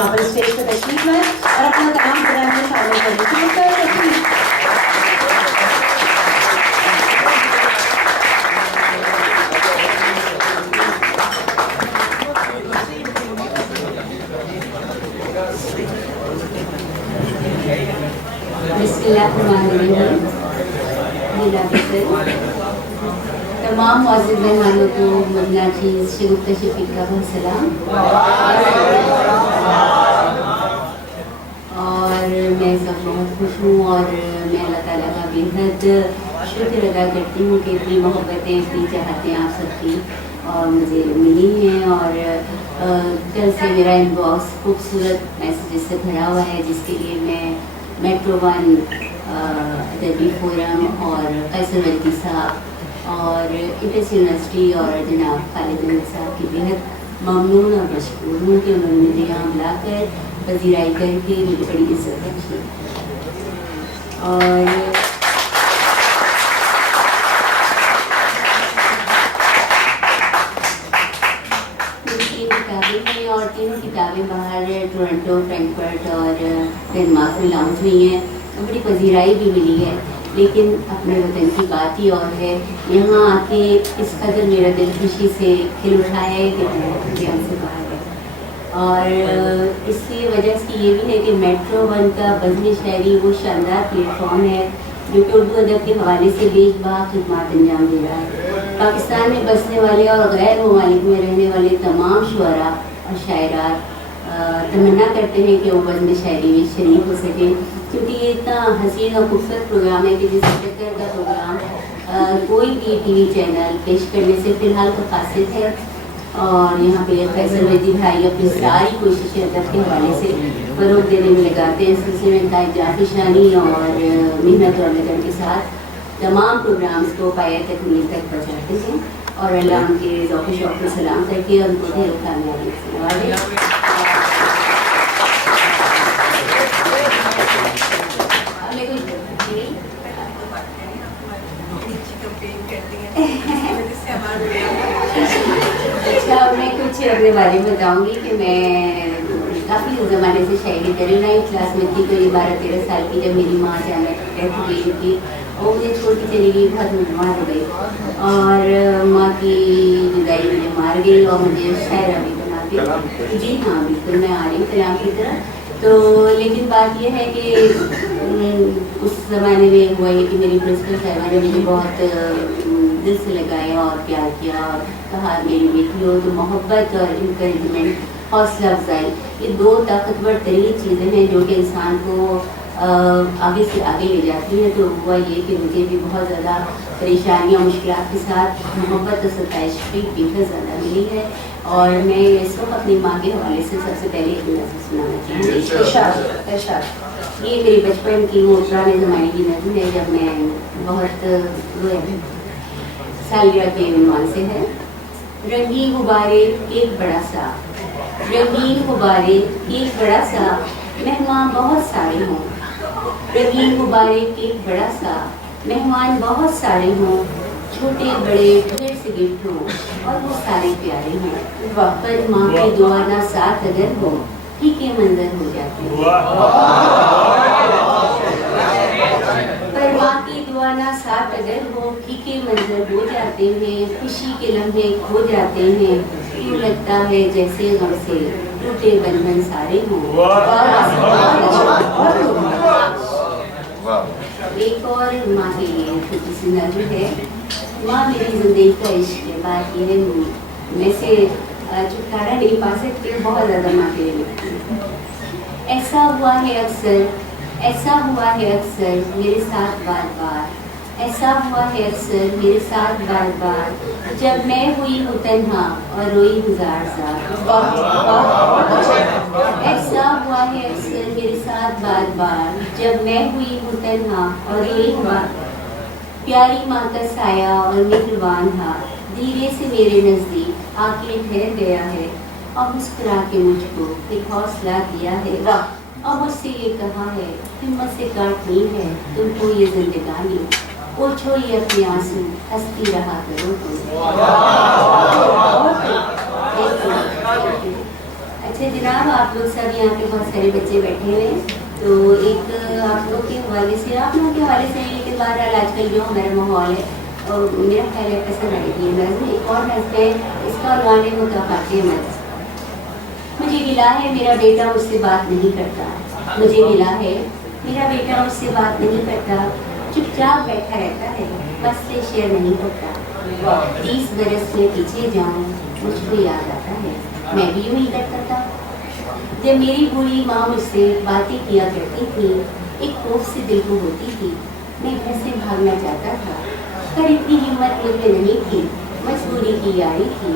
यहाँ पर स्टेज पर तशरीफ लाएं और अपना तमाम प्रोग्राम में शामिल करें। तमाम मौजूद मेहमानों को मदीना चीज़ शगुफ्ता शफीक का बहुत सलाम। और मैं सब बहुत खुश हूँ और मैं अल्लाह ताला का बेहद शुक्र अदा करती हूँ कि इतनी मोहब्बतें इतनी चाहतें आप सबकी और मुझे मिली हैं। और कल से मेरा इनबॉक्स खूबसूरत मैसेजेस से भरा हुआ है, जिसके लिए मैं मेट्रो 1 अदबी फोरम और कैसर वल्दी साहब और इंटर्स यूनिवर्सिटी और जनाब खालिद अहमद साहब की बेहद ममनून और मशकूर हूँ कि उन्होंने मुझे यहाँ बुलाकर पजीराई करके मुझे बड़ी इज्जत रखी। और और तीनों किताबें बाहर टोरंटो, फ्रैंकफर्ट और डेनमार्क में लॉन्च हुई हैं, तो बड़ी पजीराई भी मिली है। लेकिन अपने वतन की बात ही और है। यहाँ आके इस कदर मेरा दिल खुशी से खिल उठा है कि मैं ध्यान से बाहर है। और इसकी वजह इसकी ये भी है कि मेट्रो 1 का बज़्म शायरी वो शानदार प्लेटफॉर्म है जो कि उर्दू अदब के हवाले से बेशबा खिदमत अंजाम दे रहा है। पाकिस्तान में बसने वाले और गैर ममालिक में रहने वाले तमाम शुअरा और शायरात तमन्ना करते हैं कि वो बज़्म शायरी में शरीक हो सकें, क्योंकि ये इतना हसीन और खूबसूरत प्रोग्राम है कि जिस टक्कर का प्रोग्राम कोई भी टीवी चैनल पेश करने से फ़िलहाल तो खासियत है। और यहाँ पे फैसल वैदी भाई अपनी सारी कोशिशें अदब के हवाले से फ़रोग़ देने में लगाते हैं। इस सिलसिले में इंतहाई जाफिशानी और मेहनत और लगन के साथ तमाम प्रोग्राम्स को पाया तकमील तक पहुँचाते हैं। और अल्लाह उनके ज़ौक़ शौक़ को सलाम करके और उनको ढेर कामयाबी से नवाज़े। अच्छा, मैं कुछ अपने बारे में बताऊंगी कि मैं काफ़ी ज़माने से शायरी कर रही हूँ। क्लास में थी कोई 12-13 साल की, जब मेरी माँ अचानक डेथ हो गई थी और मुझे छोड़ के चली गई, बहुत बीमार हो गई और माँ की जुदाई मुझे मार गई और मुझे शायरा भी बना दी। जी हाँ, बिल्कुल मैं आ रही हूँ कलाम की तरह। तो लेकिन बात यह है कि उस ज़माने में हुआ ये कि मेरी प्रिंसिपल साहिबा ने मुझे बहुत दिल से लगाया और प्यार किया और कहा मेरी बेटी हो। तो मोहब्बत और इंकरेजमेंट, हौसला अफजाई, ये दो ताकतवर तरीन चीज़ें हैं जो कि इंसान को आगे से आगे ले जाती हैं। तो हुआ ये कि मुझे भी बहुत ज़्यादा परेशानियाँ मुश्किलात के साथ मोहब्बत और सताइश भी बेहद ज़्यादा मिली है। और मैं इस वक्त अपनी माँ के हवाले से सबसे पहले एक नज़्म सुनाना चाहूँगी। ये मेरे बचपन की वो पुराने ज़माने की नज़्म है जब मैं बहुत रोई। सालगिरह के उन्वान से है। रंगीन गुब्बारे एक बड़ा सा, रंगीन गुब्बारे एक बड़ा सा, मेहमान बहुत सारे हों। रंगीन गुब्बारे एक बड़ा सा, मेहमान बहुत सारे हों। छोटे बड़े ढेर से गिफ्ट हों और वो सारे प्यारे हों। पर माँ की दुआ ना साथ अगर हो, फीके मंजर हो जाते हैं। पर माँ की दुआ ना साथ अगर हो, फीके मंजर हो जाते हैं। खुशी के लम्हे खो जाते हैं। यूँ लगता है जैसे गम से टूटे बंधन सारे हों। एक और माँ के लिए छोटी सी नज़्म है। माँ मेरी ज़िंदगी का इश्क है। बात यह है मैं से छुटकारा नहीं पा सकती, बहुत ज़्यादा माँ के लिए लिखती हूँ। ऐसा हुआ है अक्सर, ऐसा हुआ है अक्सर मेरे साथ बार बार। ऐसा हुआ है अक्सर मेरे साथ बार बार, जब मैं हुई हूँ तन्हा और रोई गुजार सा। ऐसा हुआ है अक्सर मेरे साथ बार बार, जब मैं हुई हूँ तन्हा और रोई गुजार। प्यारी माँ का साया और मेहरबान था धीरे से मेरे नज़दीक आके ठहर गया है और मुस्कुरा के मुझको एक हौसला दिया है और मुझसे ये कहा है हिम्मत से काटनी है तुमको ये जिंदगानी, पोछो ये अपने आंसू हंसती रहा करो तुम। अच्छा, अच्छा जनाब, आप लोग सब यहाँ पे बहुत सारे बच्चे बैठे हुए हैं, तो एक आप लोग के हवाले से, आप लोगों के हवाले से, लेकिन बहरहाल आजकल जो हमारा माहौल है और मेरा ख्याल है पसंद आएगी नज़म, एक और नज़म है, इसका उन्वान है मुकाफ़ाते मत। मुझे मिला है मेरा बेटा मुझसे बात नहीं करता, मुझे मिला है मेरा बेटा मुझसे बात नहीं करता, चुपचाप बैठा रहता है, मसले शेयर नहीं करता। 30 बरस में पीछे जाऊँ मुझको याद आता है, मैं भी यूँ ही करता था। जब मेरी बूढ़ी माँ मुझसे बातें किया करती थी, एक खौफ से दिल को होती थी, मैं घर से भागना चाहता था, पर इतनी हिम्मत मुझ में नहीं थी, मजबूरी की यारी थी।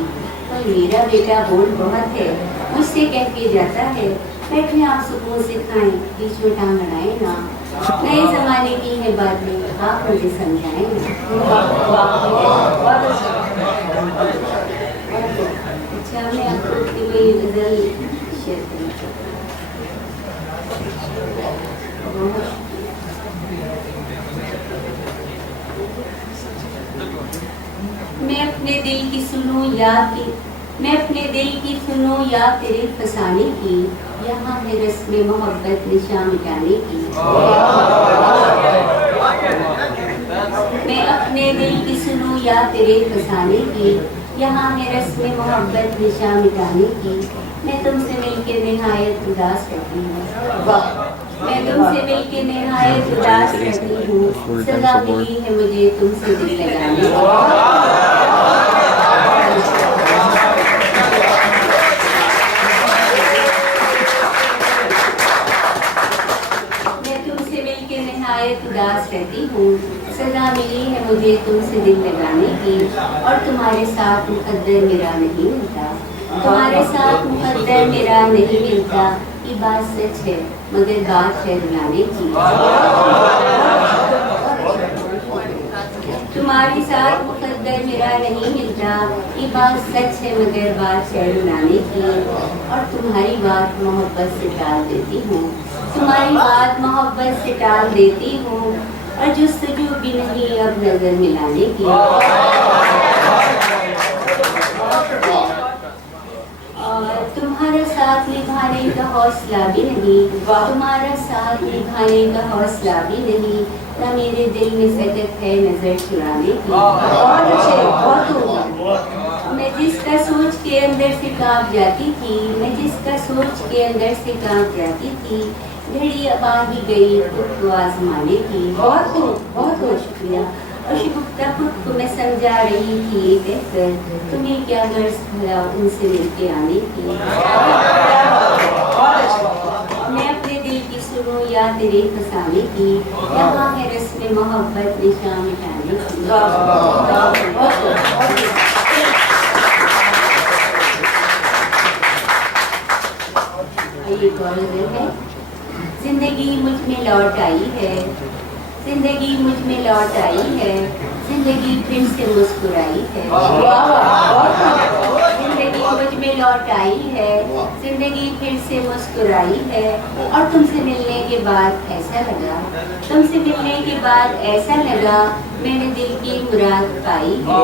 पर मेरा बेटा बोल बहुत है, मुझसे कह के जाता है, बैठे आप सुकून से खाएं, बीच में टांग अड़ाएं ना, नए ज़माने की है बातें, आप मुझे समझाएं ना। अच्छा, मैं आपको अपनी कोई गज़ल शेयर करना चाहती हूँ। मैं अपने दिल की सुनूं या कि मैं अपने दिल की सुनूं या तेरे फसाने की, यहाँ है रस्म मोहब्बत निशान मिटाने की। मैं अपने दिल की सुनूं या तेरे फसाने की, यहाँ है रस्म मोहब्बत निशान मिटाने की। मैं तुमसे मिलके निहायत उदास रहती हूँ, मैं तुमसे मिलके निहायत उदास रहती हूँ, सजा मिली है मुझे तुमसे दिल लगाने की। उदास रहती हूँ, सजा मिली है मुझे तुमसे दिल लगाने की, और तुम्हारे साथ मुकद्दर मेरा नहीं मिलता, तुम्हारे साथ मुकद्दर मेरा नहीं मिलता। ये बात सच है मगर बात है रुलाने की, तुम्हारे साथ मुकद्दर मेरा नहीं मिलता, ये बात सच है मगर बात है रुलाने की। और तुम्हारी बात मोहब्बत से टाल देती हूँ, तुम्हारी बात मोहब्बत से टाल देती हूँ, और जुस्तजू भी नहीं अब नजर मिलाने की। और तुम्हारा साथ निभाने का हौसला भी नहीं, तुम्हारा साथ निभाने का हौसला भी नहीं, ना मेरे दिल में सकत है नजर चुराने की। मैं जिसका सोच के अंदर से कांप जाती थी, मैं जिसका सोच के अंदर से कांप जाती थी, घड़ी अब आ ही गई खुद को आजमाने की। बहुत शुक्रिया। और शिगुफ्ता खुद को मैं समझा रही थी ये कहकर, तुम्हें क्या गर्ज भरा उनसे मिलके आने की। मैं अपने दिल की सुनूं या तेरे फसाने की, यहाँ है रस्म मोहब्बत निशान मिटाने की। ये गौर है, जिंदगी मुझ में लौट आई है, जिंदगी मुझ में लौट आई है, जिंदगी फिर से मुस्कुराई है। जिंदगी मुझ में लौट आई है, जिंदगी फिर से मुस्कुराई है, और तुमसे मिलने के बाद ऐसा लगा, तुमसे मिलने के बाद ऐसा लगा, मैंने दिल की मुराद पाई है।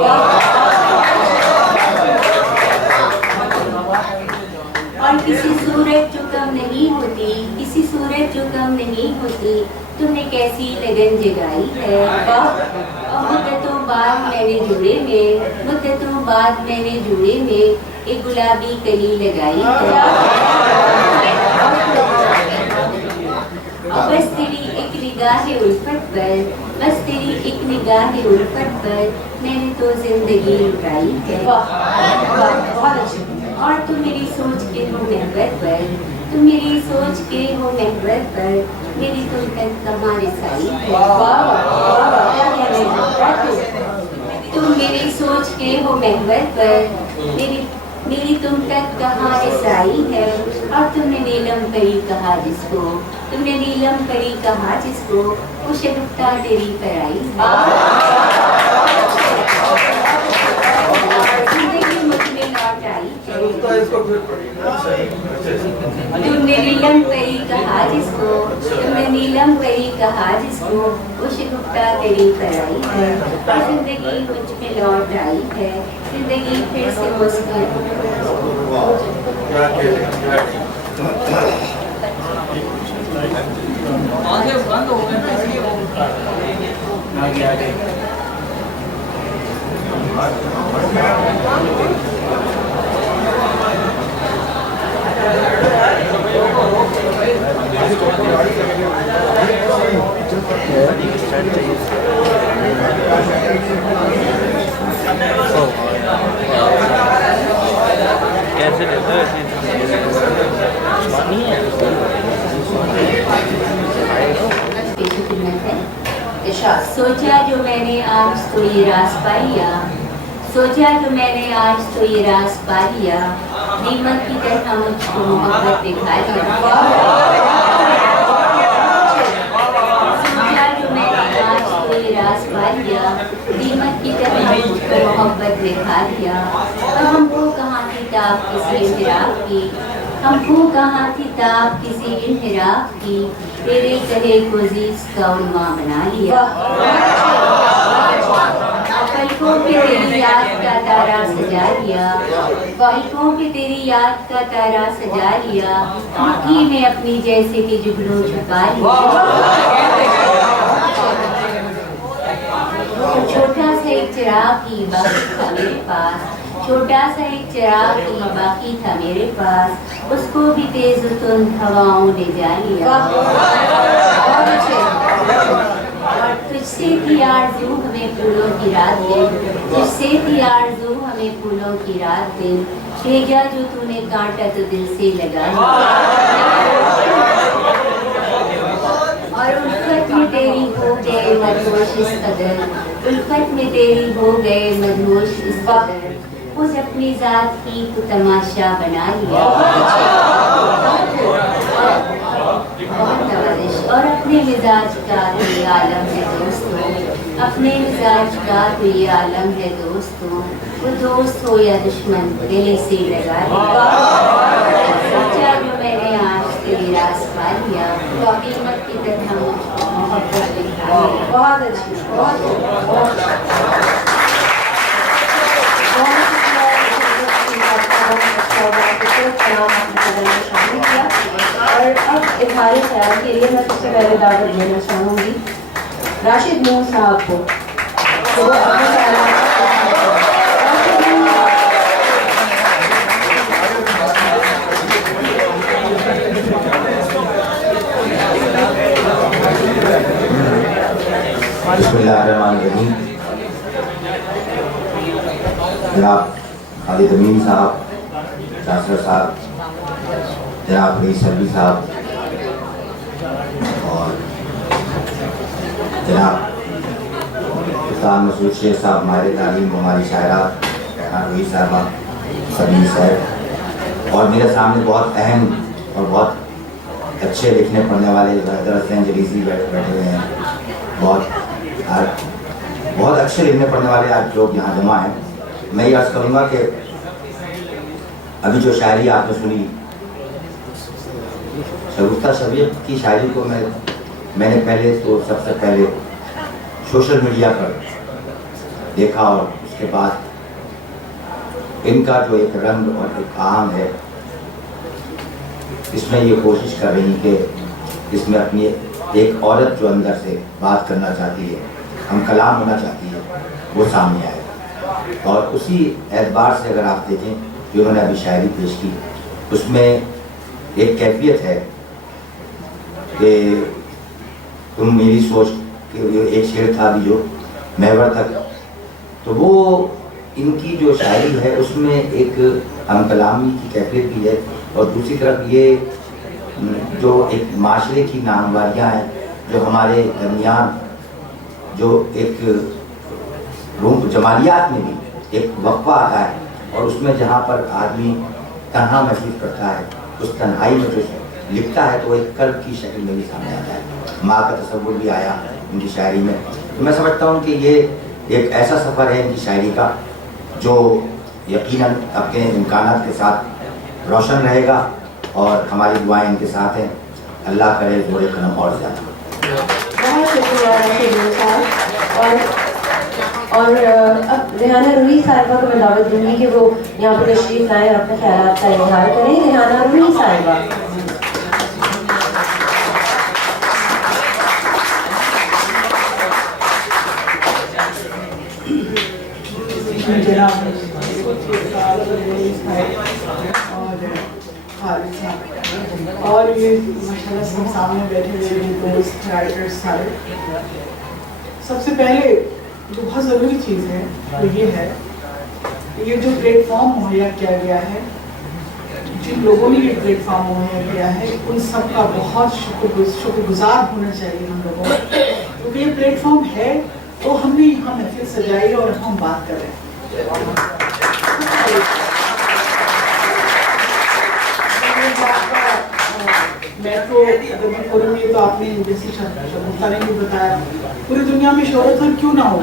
और किसी सूरत जो कम नहीं होती, किसी सूरत जो कम नहीं होती, तुमने कैसी लगन जगाई है। और मुद्दतों बाद मैंने जुड़े में, मुद्दतों बाद मैंने जुड़े में एक गुलाबी कली लगाई है। और बस तेरी एक निगाह उल्फत पर, बस तेरी एक निगाह उल्फत पर मैंने तो जिंदगी लुटाई है। और तुम मेरी सोच के हो महबत पर, तुम मेरी सोच के हो महबत पर, मेरी तुम तक कहाँ रिसाई है। तुम मेरी सोच के हो महबत पर, मेरी तुम तक कहाँ रिसाई है। और तुमने नीलम परी कहा जिसको, तुमने नीलम परी कहा जिसको, वो शगुफ्ता तेरी पराई है। तुमने नीलम परी कहा जिसको, तुमने नीलम परी कहा जिसको, वो शगुफ्ता तेरी पराई है। और जिंदगी मुझ में लौट आई है, जिंदगी फिर से मुस्कुराई है। कैसे लेते हो नहीं है सोचा जो मैंने आज तो ये रास पा लिया, सोचा जो मैंने आज तो ये रास पा लिया, दीमक की तरह मुझको मोहब्बत दिखा दिया। सोचा जो मैंने आज तो ये रास पा लिया, दीमक की तरह मुझको मोहब्बत दिखा दिया। और हमको कहाँ थी ताब किसी इंहिराफ की, हमको कहाँ थी ताब किसी इंहिराफ की, तेरे कहे को जीस का उन्मा बना लिया। पलकों पे तेरी याद का तारा सजा लिया, पलकों पे तेरी याद का तारा सजा लिया, मिट्टी में अपनी जैसे कि जुगनू छुपा लिया। छोटा सा एक चिराग ही बाकी था मेरे पास, छोटा सा एक चिराग ही बाकी था मेरे पास, उसको भी तेज तुन हवाओं ने जा लिया। और तुझसे थी आरज़ू हमें फूलों की रात दिन, तुझसे थी आरज़ू हमें फूलों की रात दिन, भेजा जो तूने कांटा तो दिल से लगा लिया। और उल्फत में तेरी हो गए मदहोश इस कदर, उल्फत में तेरी हो गए मदहोश इस कदर, उस अपनी जात की तो तमाशा बना लिया। और अपने मिजाज का तो ये आलम है दोस्तों, अपने मिजाज का तो ये आलम है दोस्तों, वो दोस्त हो या दुश्मन गले से लगा लिया। सोचा जो मैंने आज तेरी रास पा लिया, कीमत की तरह मोहब्बत दिखा लिया। बहुत अच्छी, बहुत शामिल किया। और अब इजहार ख्याल के लिए मैं सबसे पहले दावत देना चाहूँगी राशिद नूर साहब को। तो वो अपने बिस्मिल्लाहिर्रहमानिर्रहीम। जनाब खालिद अमीन साहब, चांसलर साहब, जनाब रईस अलवी साहब और जनाब उस्ताद मसूद शेख साहब, माहिर तालीम, हमारी शायरा रोही साहबा, समीर साहब, और मेरे सामने बहुत अहम और बहुत अच्छे लिखने पढ़ने वाले हसन जलीसी बैठे हुए हैं। बहुत अच्छे लिखने पढ़ने वाले आज लोग यहाँ जमा हैं। मैं ये अर्ज़ करूँगा कि अभी जो शायरी आपने सुनी, शगुफ्ता शबीर की शायरी को मैंने पहले तो सबसे पहले सोशल मीडिया पर देखा और उसके बाद इनका जो एक रंग और एक आम है, इसमें ये कोशिश कर रही कि इसमें अपनी एक औरत जो अंदर से बात करना चाहती है, हम कलाम होना चाहती है, वो सामने आए। और उसी एतबार से अगर आप देखें कि उन्होंने अभी शायरी पेश की, उसमें एक कैफियत है कि तुम मेरी सोच के, एक शेर था भी जो महवर तक, तो वो इनकी जो शायरी है उसमें एक हम कलामी की कैफियत भी है। और दूसरी तरफ ये जो एक माशरे की नामवारियाँ हैं जो हमारे दरमियान जो एक रूम जमालियात में भी एक वक्फा आता है, और उसमें जहाँ पर आदमी तन्हा महसूस करता है, उस तन्हाई में जो लिखता है तो वो एक कर्ब की शक्ल में भी सामने आता है। माँ का तस्वुर भी आया उनकी शायरी में। तो मैं समझता हूँ कि ये एक ऐसा सफ़र है इनकी शायरी का जो यकीनन अपने इम्कानात के साथ रोशन रहेगा, और हमारी दुआएं इनके साथ हैं। अल्लाह करे जोड़े कदम और ज़्यादा। बहुत शुक्रिया राशिद साहब। और अब रेहाना रूही साहिबा को मैं दावत दूंगी कि वो यहाँ पर तशरीफ लाएं और अपने ख्यालात का इजहार करें। रेहाना रूही साहिबा। जनाब और खालिद साहब और ये माशाल्लाह सब सामने बैठे हुए दोस्त राइटर्स सारे। सबसे पहले जो बहुत ज़रूरी चीज़ है वो ये है कि ये जो प्लेटफॉर्म मुहैया किया गया है, जिन लोगों ने ये प्लेटफॉर्म मुहैया किया है, उन सब का बहुत शुक्रगुजार होना चाहिए हम लोगों को, क्योंकि ये प्लेटफॉर्म है तो हमने यहाँ महफिल सजाई और हम बात कर रहे हैं। मेट्रो फोरम में तो आपने जैसे शगुफ्ता ने भी बताया, पूरी दुनिया में शोहरत क्यों ना हो,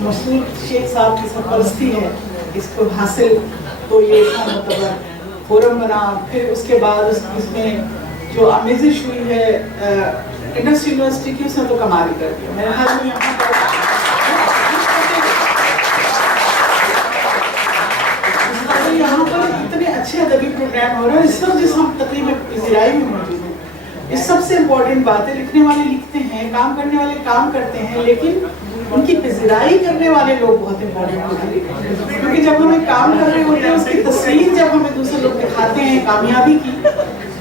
मशहूर शेख साहब की सरपरस्ती है इसको हासिल, तो ये मतलब फोरम बना। फिर उसके बाद इसमें जो अमेजिश हुई है इंडस यूनिवर्सिटी की, उसने तो कमाल कर दिया। मेरे ख्याल में यहाँ पर इतने अच्छे अदबी प्रोग्राम हो रहे हैं, इस वजह से हम तकरीबन पज़ीराई में मौजूद हैं। इस सबसे इम्पोर्टेंट बात है, लिखने वाले लिखते हैं, काम करने वाले काम करते हैं, लेकिन उनकी पज़ीराई करने वाले लोग बहुत इम्पोर्टेंट होते हैं, क्योंकि जब हमें काम कर रहे होते हैं उसकी तस्वीर जब हमें दूसरे लोग दिखाते हैं कामयाबी की,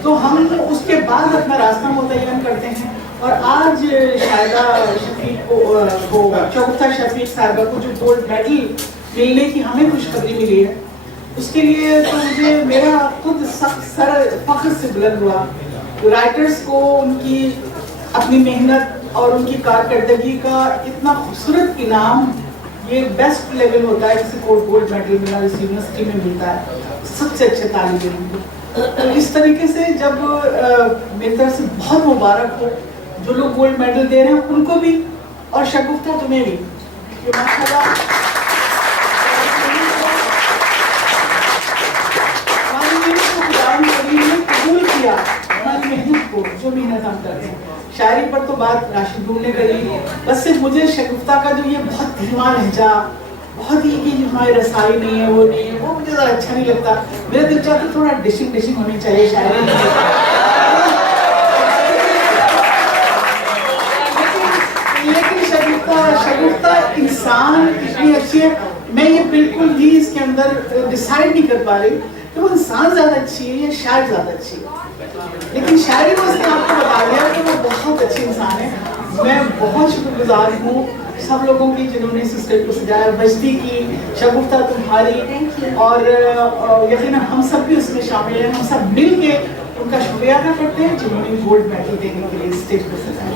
तो हम उसके बाद अपना रास्ता मुतय्यन करते हैं। और आज शायदा शफीक को शगुफ्ता शफीक साहिबा को जो गोल्ड मेडल मिलने की हमें खुशखबरी मिली है, उसके लिए तो मुझे मेरा खुद सर फख्र से बुलंद हुआ। राइटर्स को उनकी अपनी मेहनत और उनकी कारकर्दगी का इतना खूबसूरत इनाम, ये बेस्ट लेवल होता है, किसी को गोल्ड मेडल मिला इस यूनिवर्सिटी में मिलता है सबसे अच्छे तालिब इल्म को। तो इस तरीके से जब मेरी तरफ से बहुत मुबारक हो, जो लोग गोल्ड मेडल दे रहे हैं उनको भी, और शगुफ्ता तुम्हें भी, कि माशाल्लाह कबूल किया हमारी मेहनत को, जो मेहनत हम करते हैं। शायरी पर तो बात राशिदून ने करी, बस सिर्फ मुझे शगुफ्ता का जो ये बहुत धीमा लहजा, बहुत ही कि हमारी रसाई नहीं है, वो नहीं है, वो मुझे ज़रा अच्छा नहीं लगता। मेरा दिल चाहता थोड़ा डिशिंग होनी चाहिए शायरी में। लेकिन शगुफ्ता इंसान इतनी अच्छी है, मैं ये बिल्कुल भी इसके अंदर डिसाइड नहीं कर पा रही कि वो इंसान ज़्यादा अच्छी है या शायर ज़्यादा अच्छी है, लेकिन शायरी में उसने आपको बता दिया कि वो बहुत अच्छी इंसान है। मैं बहुत शुक्रगुजार हूँ सब लोगों की जिन्होंने इस स्टेज को सजाया, बजती की, शगुफ्ता तुम्हारी, और यकीनन हम सब भी उसमें शामिल हैं। हम सब मिल के उनका शुक्रिया अदा करते हैं जिन्होंने गोल्ड मेडल देने के लिए स्टेज को सजाया।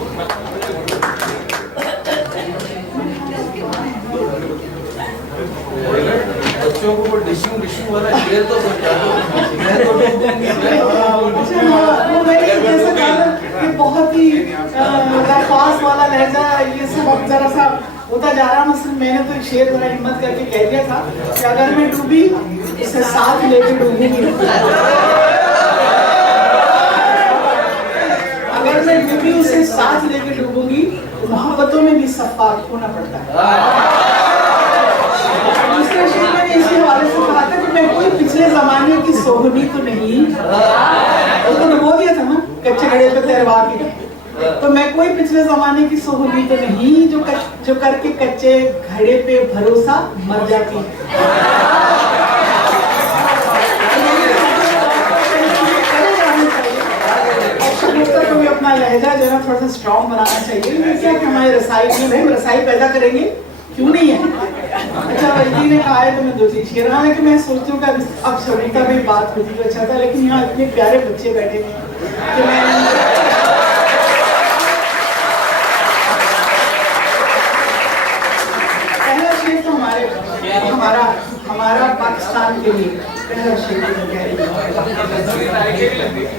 बच्चों को डिशिंग वाला शेर तो बहुत ही अल्फाज वाला लहजा, ये सब अब जरा सा होता जा रहा। मसलन मैंने तो एक शेर जरा हिम्मत करके कह दिया था कि अगर मैं डूबी इसे साथ लेके डूबूंगी, अगर मैं डूबी उसे साथ लेके डूबूंगी। मोहब्बतों में भी सफाक होना पड़ता है। दूसरा शेर मैंने इसी हवाले से कहा था कि मैं कोई पिछले जमाने की सोहनी तो नहीं, उसको डुबो दिया था ना कच्चे घड़े पे तैरवा के, तो मैं कोई पिछले जमाने की सोहनी तो नहीं जो करके कच्चे घड़े पे भरोसा मर जाती। तो भी अपना लहजा जो है थोड़ा सा स्ट्रॉन्ग बनाना चाहिए। क्या कि हमारे रसाई में भाई रसाई पैदा करेंगे क्यों नहीं है। अच्छा वैदी ने कहा है तो मैं 2-3 शेर, हालांकि मैं सोचती हूँ कि अब शगुफ्ता में बात होती तो अच्छा था, लेकिन यहाँ इतने प्यारे बच्चे बैठे हैं कि मैं पहला शेर तो हमारा पाकिस्तान के लिए पहला शेर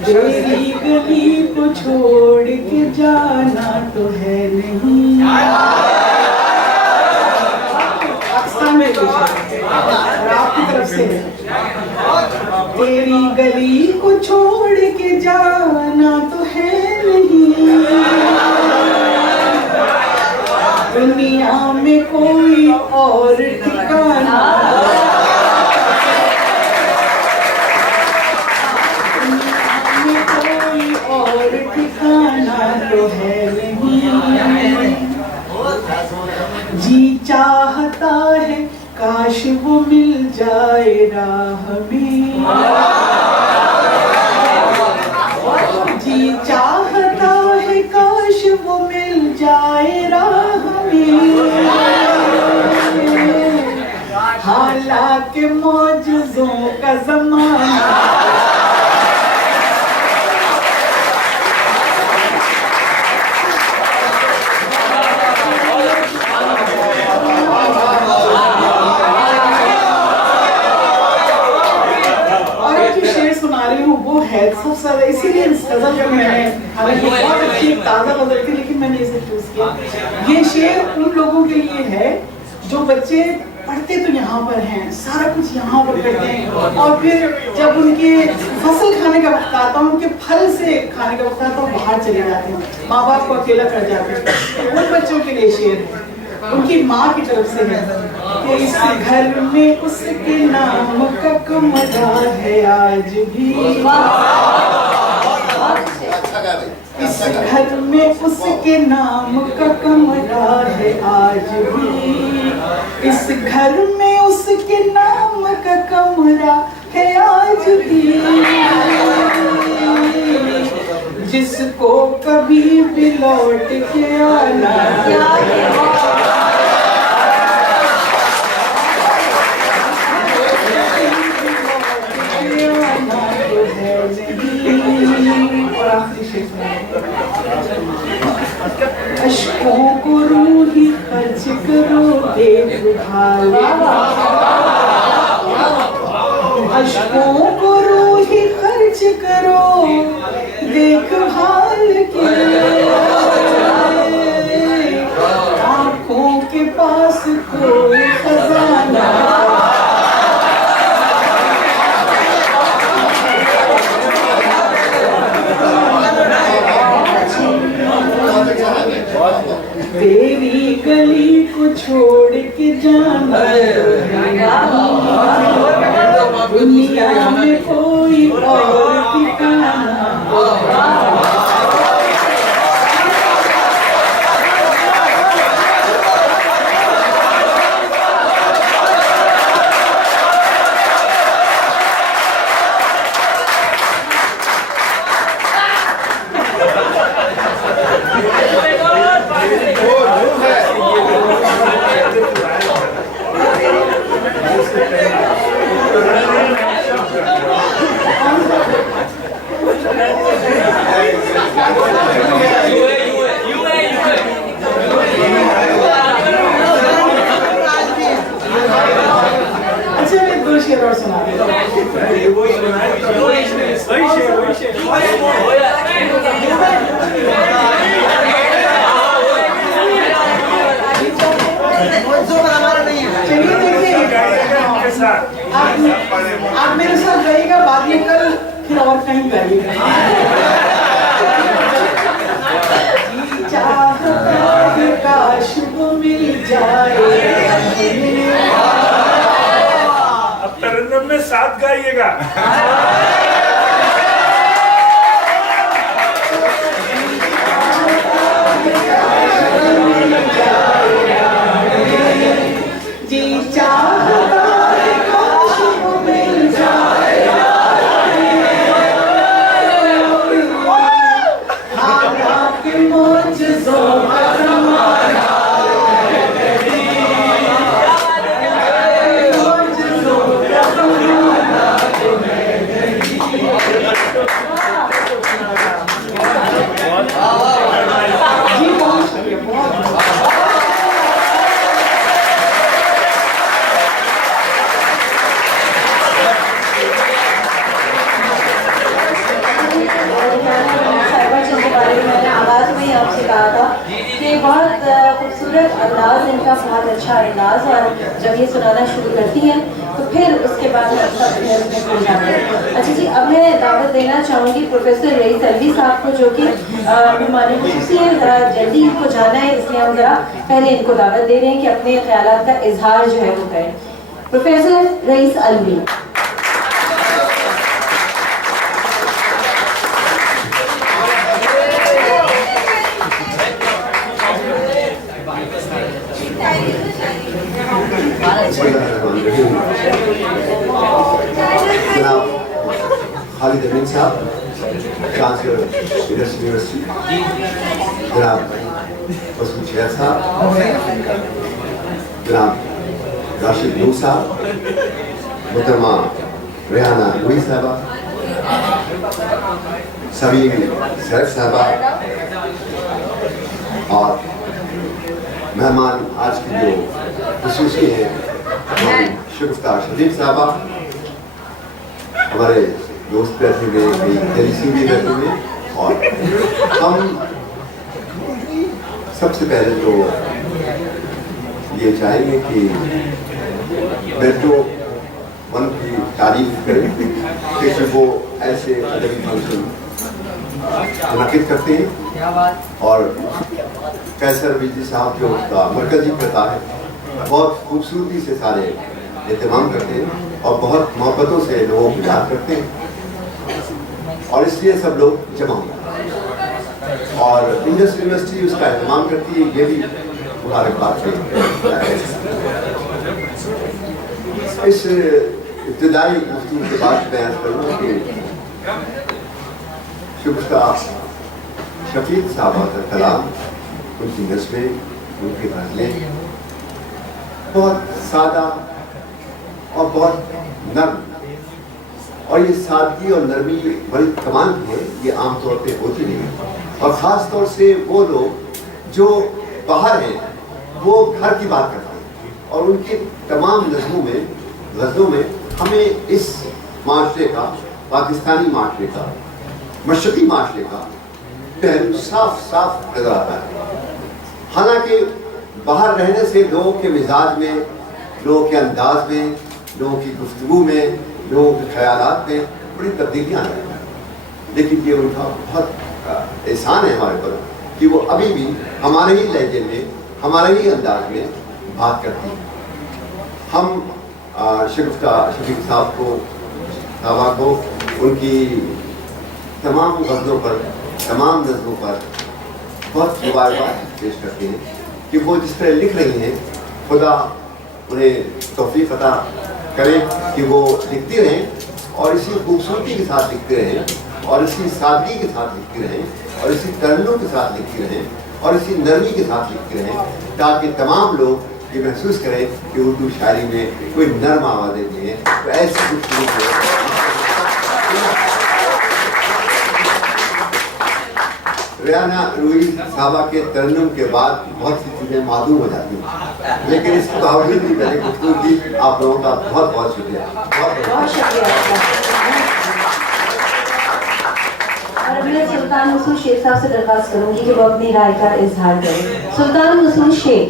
तेरी गली को छोड़ के जाना तो है नहीं, पाकिस्तान में और आपकी तरफ से तेरी गली को छोड़ के जाना तो है नहीं, दुनिया में कोई और ठिकाना, दुनिया में कोई और ठिकाना तो है नहीं। जी चाहता है काश काश वो मिल जाए राह में, जी चाहता है काश वो मिल जाए राह में, हालांकि मौजज़ों का ज़माना सबसे ज्यादा, इसीलिए इस गजल का मैंने, हालांकि बहुत अच्छी ताज़ा गजल थी लेकिन मैंने इसे चूज किया। ये शेर उन लोगों के लिए है जो बच्चे पढ़ते तो यहाँ पर हैं, सारा कुछ यहाँ पर करते हैं, और फिर जब उनके फसल खाने का वक्त आता है, उनके फल से खाने का वक्त आता है, बाहर चले जाते हैं, माँ बाप को अकेला कर जाते हैं। तो उन बच्चों के लिए शेर है, उनकी माँ की तरफ से है कि इस घर में उसके नाम का कमरा है आज भी, इस घर में उसके नाम का कमरा है आज भी, इस घर में उसके नाम का कमरा है आज भी, जिसको कभी भी लौट के आना अश्कों को रूही खर्च करो देखभाल, अश्कों को रूही खर्च करो देखभाल के, आँखों के पास कोई खजाना तेरी गली को छोड़ के जाना, दुनिया में कोई और ठिकाना। और सुना आप मेरे साथ गाइएगा, बाद में कल फिर और कहीं गाइएगा। काश वो मिल जाए, अब तरन्नुम में साथ गाइएगा। जी चाहता है काश वो मिल जाए, हालांकि मौजज़ों का ज़माना बहुत खूबसूरत अंदाज इनका, बहुत अच्छा अंदाज, और जब ये सुनाना शुरू करती हैं तो फिर उसके बाद हम सब में खुल जाते हैं। अच्छा जी, अब मैं दावत देना चाहूँगी प्रोफेसर रईस अलवी साहब को, जो कि मेहमान खुसूसी हैं, ज़रा जल्दी इनको जाना है, इसलिए हम ज़रा पहले इनको दावत दे रहे हैं कि अपने ख्यालात का इजहार जो है वो करें। Professor rice Alvi. जनाब खालिद अमीन साहब, चांसलर यूनिवर्सिटी, जनाब मसूद शेख साहब, जनाब राशिद नूर साहब, मोहतरमा रेहाना रूही साहबा, समीम सैफ साहबा और मेहमान आज की जो खुसूसी हैं शगुफ्ता शरीफ साहबा, हमारे दोस्त बैठे हुए, दिल्ली सिंह भी बैठे हुए, और हम सबसे पहले तो ये चाहेंगे कि मेट्रो वन की तारीफ करें कि वो ऐसे अदबी फंक्शन मुनक़िद करते हैं और कैसर बिजली साहब जो उसका मरकजी करता है बहुत खूबसूरती से सारे एहतमाम करते हैं और बहुत मोहब्बतों से लोगों को याद करते हैं और इसलिए सब लोग जमा होते हैं और इंडस यूनिवर्सिटी उसका एहतमाम करती है, ये भी मुबारकबाद है। इस इब्तदाई गुफ्तगू के बाद मैं अर्ज़ करूँगा कि शुगुफ्ता शफीक साहबा का कलाम, उनकी नस्में, उनकी गज़लें बहुत सादा और बहुत नर्म, और ये सादगी और नरमी बड़ी कमाल की है, ये आम तौर पे होती नहीं है। और ख़ास तौर से वो लोग जो बाहर हैं वो घर की बात करते हैं और उनके तमाम गज़लों में हमें इस माशरे का, पाकिस्तानी माशरे का, मशरक़ी माशरे का पहलू साफ साफ नज़र आता है। हालांकि बाहर रहने से लोगों के मिजाज में, लोगों के अंदाज में, लोगों की गुफ्तगू में, लोगों के ख्यालात में बड़ी तब्दीलियाँ आ रही हैं, लेकिन ये उनका बहुत एहसान है हमारे पर कि वो अभी भी हमारे ही लहजे में, हमारे ही अंदाज में बात करती हैं। हम शगुफ्ता शफीक साहब को उनकी तमाम गज़लों पर, तमाम नज़मों पर बहुत मुबारकबाद पेश करते हैं कि वो जिस तरह लिख रही हैं, खुदा उन्हें तौफीक अता करे कि वो लिखती रहें और इसी खूबसूरती के साथ लिखते रहें और इसी सादगी के साथ लिखती रहें और इसी तरन्नुम के साथ लिखती रहें और इसी नरमी के साथ लिखती रहें, ताकि तमाम लोग ये महसूस करें कि उर्दू शायरी में कोई नर्म आवाज़ें भी हैं। तो ऐसी गुफ्तगू रेहाना रूही साहबा के तरन्नुम के बाद बहुत सी चीज़ें मालूम हो जाती हैं, लेकिन इसके बावजूद भी मैंने गुफ्तगू की। आप लोगों का बहुत बहुत शुक्रिया, बहुत शुक्रिया। और अब मैं सुल्तान मसूद शेख साहब से दरख्वास्त करूंगी कि वो अपनी राय का इजहार करें। सुल्तान मसूद शेख।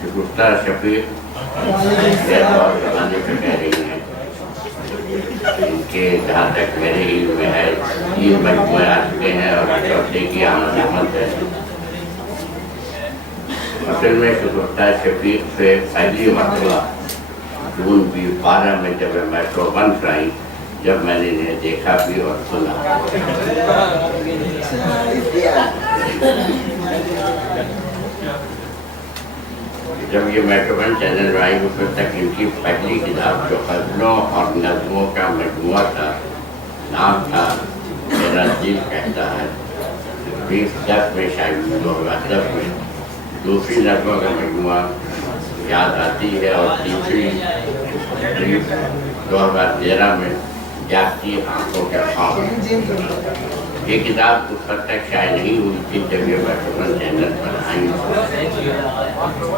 शगुफ्ता शफीक ज़माने पे कह रही हैं, इनके जहाँ तक मेरे इल्म में है ये मजमूए आ चुके हैं और चौथे की आमद है। असल में शगुफ्ता शफीक से पहली मरतबा जून 12 में जब मेट्रो बन आई, जब मैंने इन्हें देखा भी और सुना, जब ये मेट्रोवन चैनल में आई उस तक इनकी पहली किताब जो गज़लों और नज़मों का मजमुआ था, नाम था मेरा दिल कहता है, 2010 में शायद 2010 में दूसरी नज़मों का मजमुआ याद आती है और तीसरी 2013 में जागती आंखों के ख्वाब। ये किताब उस वक्त तक शायद नहीं हुई थी जब ये मेट्रोवन चैनल पर आई।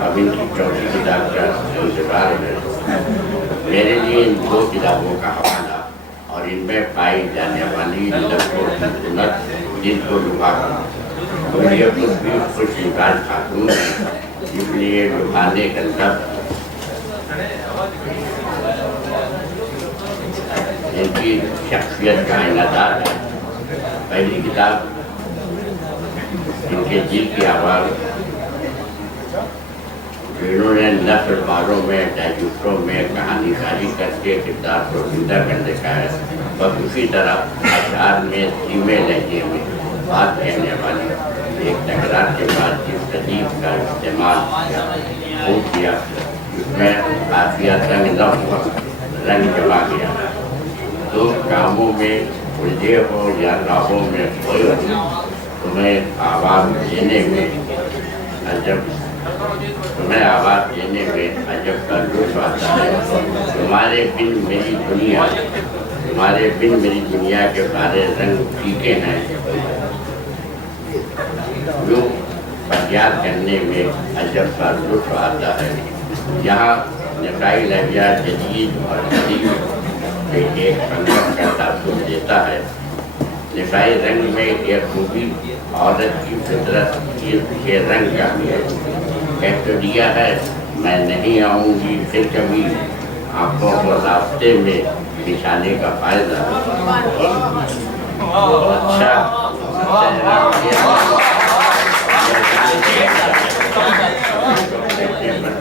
अब इनकी चौथी किताब का इंतजार है। मेरे लिए इन दो किताबों का हवाला और इनमें पाई जाने वाली लफ्ज़ों की सुनत दिल को लुभा और ये खुद भी खुश मिजाज खातून है, इसलिए लुभाने का लफ्ज़ इनकी शख्सियत का इनादार है। पहली किताब इनके दिल की आवाज़ जिन्होंने नस्ल बारों में, डायजूटों में कहानी सारी करके किरदार को जिंदा कर देखा है, बस उसी तरह अशार में धीमे लहजे में बात कहने वाली एक तकरार के बाद जिस तजीब का इस्तेमाल हो किया, उसमें काफिया रंग न हुआ, रंग जमा गया। तो कामों में उलझे हो या राहों में खोए हो, तुम्हें आवाज़ देने में अजब का लुत्फ आता है। तुम्हारे बिन मेरी दुनिया के सारे रंग फीके हैं, यूँ फरियाद करने में अजब का लुत्फ आता है। यहाँ नकाई लहजा जदीद और कदीम के एक संगम का तासुर देता है। नकाई रंग में एक खूबी औरत की फितरत के रंग का है। कह तो दिया है मैं नहीं आऊँगी फिर कभी, आंखों को रास्ते में बिछाने का फायदा। अच्छा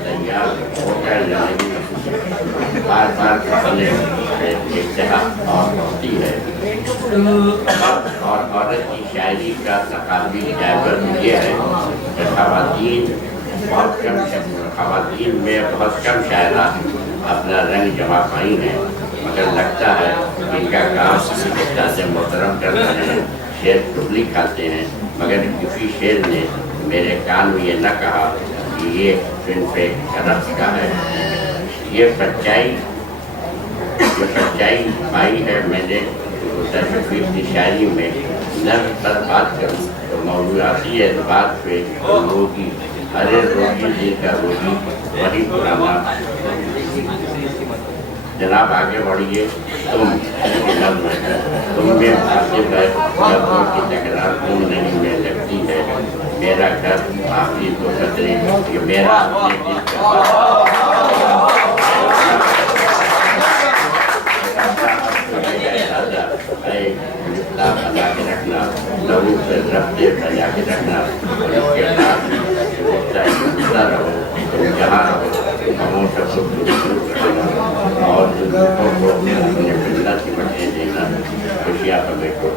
तैयार होकर बार बार कपड़े और होती है। और औरत की शायरी का तकाबी जायज़ ये है कि ख़वातीन में बहुत कम शायरा अपना रंग जमा पाई हैं, मगर लगता है इनका काम से मोहतरम कर रहे हैं। शेर टुकली खाते हैं, मगर किसी शेर ने मेरे कान में ये न कहा कि ये फिल्म पे रक्स का है। ये सच्चाई पाई है मैंने शफीक की शायरी में। नर्म पर बात करूँ तो मौजूदाती एतबार पे रोगी, अरे रोगी दिल का रोगी वही पुराना। जनाब आगे बढ़िए। तुम में हासिल है लफ्ज़ों की तकरार तुम नहीं में लगती है। मेरा घर आखिरी तो खतरे ये मेरा अपने दिल का बना के रखना, लोगों से रफ्ते बजा के रखना, और इसके साथ रहो, तुम जहाँ रहो हमों से सुख और दुखों को अपने पिल्ला की बटे देना, खुशियाँ हमें को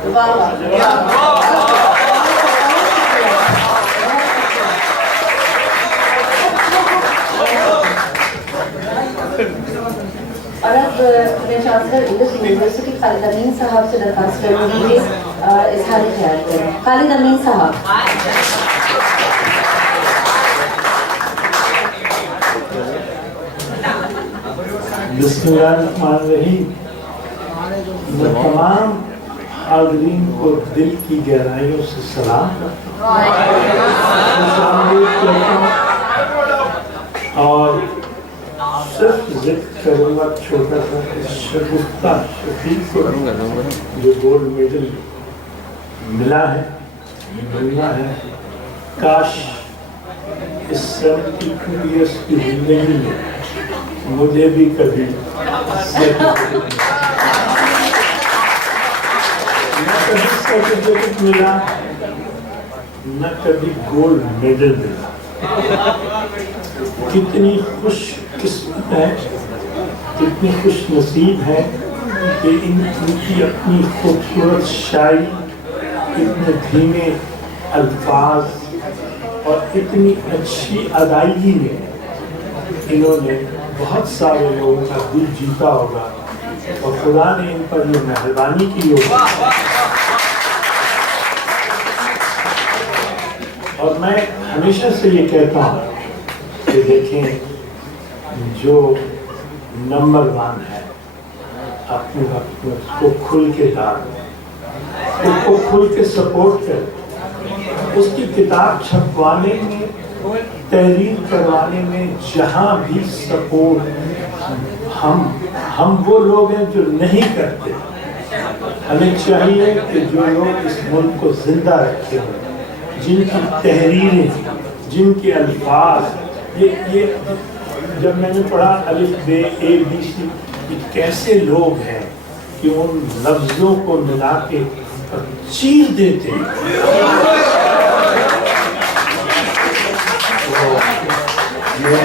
और अब मैं चांसलर इंग्लिश यूनिवर्सिटी खालिद अमीन साहब से दरख्वास्त करूँगी कि इजहार ख्याल करें। खालिद अमीन साहब। बिस्मिल्लाहिर्रहमानिर्रहीम। मैं तमाम हाज़रीन को दिल की गहराइयों से सलाम और सिर्फ जिक्र करूँगा छोटा सा शगुफ्ता शफीक को जो गोल्ड मेडल मिला है, मिलना है। काश इस 72 ईयर्स की जिंदगी में मुझे भी कभी न कभी सर्टिफिकेट मिला, न कभी गोल्ड मेडल मिला। कितनी खुश किस्मत है, कितनी खुश नसीब है कि इनकी अपनी खूबसूरत शायरी, इतने धीमे अल्फाज और इतनी अच्छी अदायगी में इन्होंने बहुत सारे लोगों का दिल जीता होगा और खुदा ने इन पर ये मेहरबानी की होगी। और मैं हमेशा से ये कहता हूँ कि देखें, जो नंबर 1 है अपने वक्त में उसको खुल के डाल, उसको खुल के सपोर्ट कर, उसकी किताब छपवाने में, तहरीर करवाने में जहाँ भी सपोर्ट हम वो लोग हैं जो नहीं करते। हमें चाहिए कि जो लोग इस मुल्क को जिंदा रखे हैं, जिनकी तहरीरें, जिनके अल्फाज, ये जब मैंने पढ़ा अलिफ बे ए बी सी, कैसे लोग हैं कि उन लफ्ज़ों को मिला के चीर देते हैं। तो मैं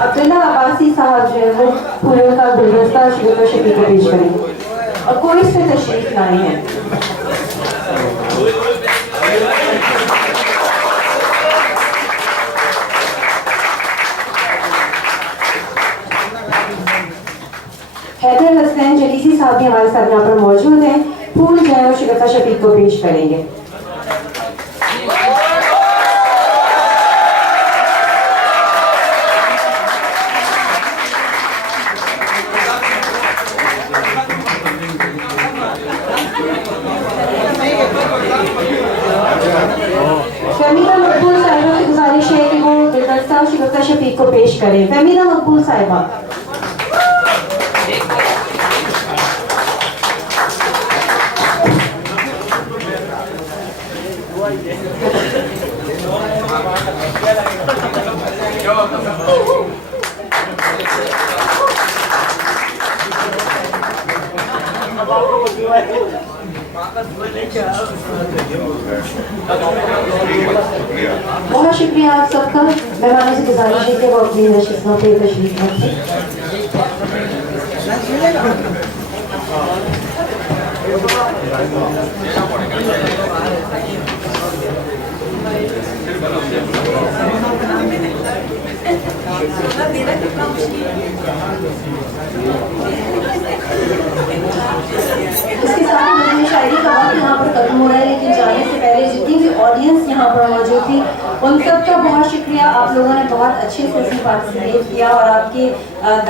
अब्दुल्ला अब्बासी साहब जो है वो फूलों का गुलदस्ता शगुफ्ता शफीक को पेश करेंगे और कोई इस पे तशरीफ लाए हैं। हैदर हसन जलीसी साहब भी हमारे साथ यहाँ पर मौजूद हैं, फूल जो है वो शगुफ्ता शफीक को पेश करेंगे। फहमीदा मकबूल साहिबा की गुजारिश है कि वो गुलदस्ता शगुफ्ता शफीक को पेश करें। फहमीदा मकबूल साहिबा। बहुत शुक्रिया आप सबका। मेहमानों से गुजारिश है कि वो अपनी नशिस्तों पे तशरीफ इसके साथ ही शायरी का वक्त यहाँ पर खत्म हो रहा है, लेकिन जाने से पहले जितनी भी ऑडियंस यहाँ पर मौजूद थी उन सब का बहुत शुक्रिया। आप लोगों ने बहुत अच्छे से इसमें पार्टिसिपेट किया और आपके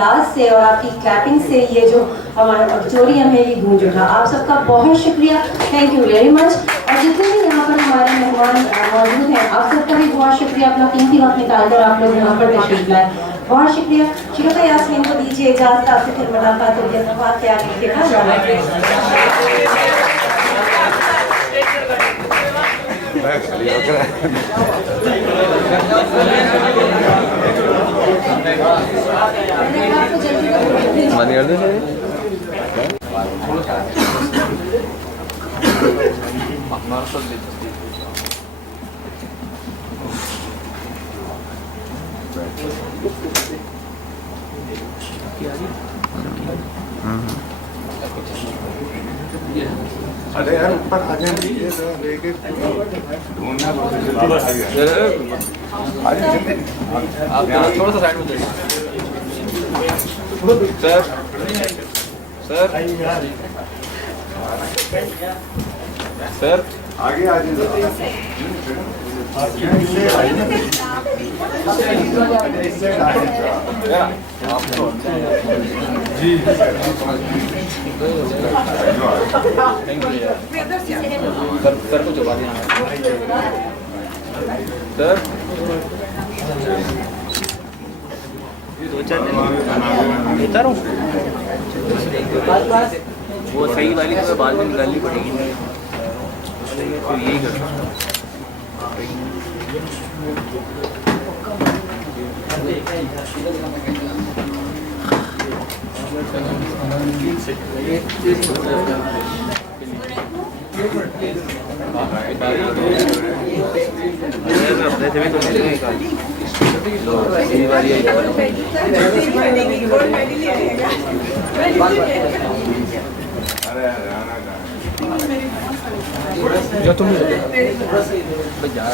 दाद से और आपकी क्लैपिंग से ये जो हमारा ऑडिटोरियम है ये गूंज उठा। आप सबका बहुत शुक्रिया, थैंक यू वेरी मच। और जितने भी यहाँ पर हमारे मेहमान मौजूद हैं आप सबका भी बहुत शुक्रिया, अपना कीमती वक्त निकाल कर आप लोग यहाँ पर तशरीफ लाए, बहुत शुक्रिया। शिकता यास्मीन को दीजिए इजाज़त, आपसे फिर मुलाकात होगी। अपना ख्याल रखिएगा। अरे यार ऊपर आ जाए लेके ढूंढना आप थोड़ा सा साइड में जाइए सर सर आगे आ जाइए जी सर को चुका दिया सर दो चार दिन लेता रहूँ वो सही वाली तो बाद में निकालनी पड़ेगी तो यही कर जो तुम जा